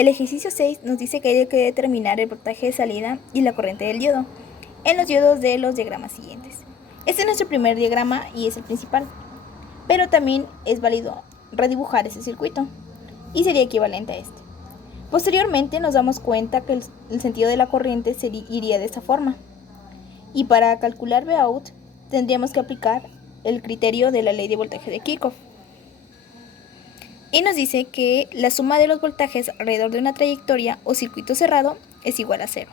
El ejercicio 6 nos dice que hay que determinar el voltaje de salida y la corriente del diodo en los diodos de los diagramas siguientes. Este es nuestro primer diagrama y es el principal, pero también es válido redibujar ese circuito y sería equivalente a este. Posteriormente nos damos cuenta que el sentido de la corriente iría de esta forma, y para calcular Vout tendríamos que aplicar el criterio de la ley de voltaje de Kirchhoff. Y nos dice que la suma de los voltajes alrededor de una trayectoria o circuito cerrado es igual a 0.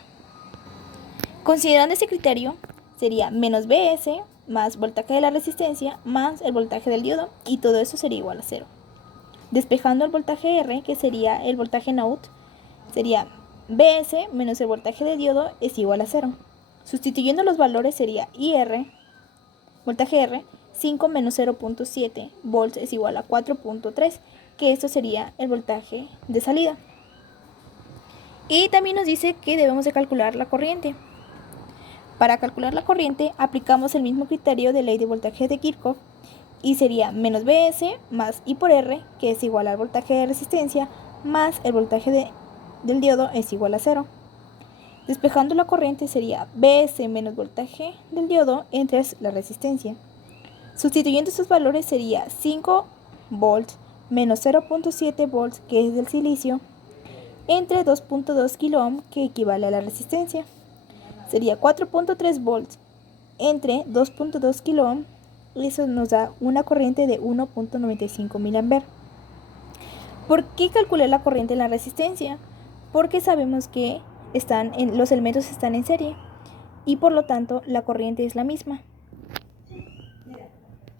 Considerando este criterio, sería menos Bs más voltaje de la resistencia más el voltaje del diodo, y todo eso sería igual a 0. Despejando el voltaje R, que sería el voltaje Nout, sería Bs menos el voltaje de diodo es igual a 0. Sustituyendo los valores sería IR, voltaje R, 5 menos 0.7 volts es igual a 4.3, que esto sería el voltaje de salida. Y también nos dice que debemos de calcular la corriente. Para calcular la corriente aplicamos el mismo criterio de ley de voltaje de Kirchhoff y sería menos Bs más I por R, que es igual al voltaje de resistencia, más el voltaje del diodo es igual a 0. Despejando la corriente sería Bs menos voltaje del diodo entre la resistencia. Sustituyendo estos valores sería 5 volts menos 0.7 volts, que es del silicio, entre 2.2 kΩ, que equivale a la resistencia. Sería 4.3 volts entre 2.2 kΩ, y eso nos da una corriente de 1.95 mA. ¿Por qué calculé la corriente en la resistencia? Porque sabemos que los elementos están en serie y por lo tanto la corriente es la misma.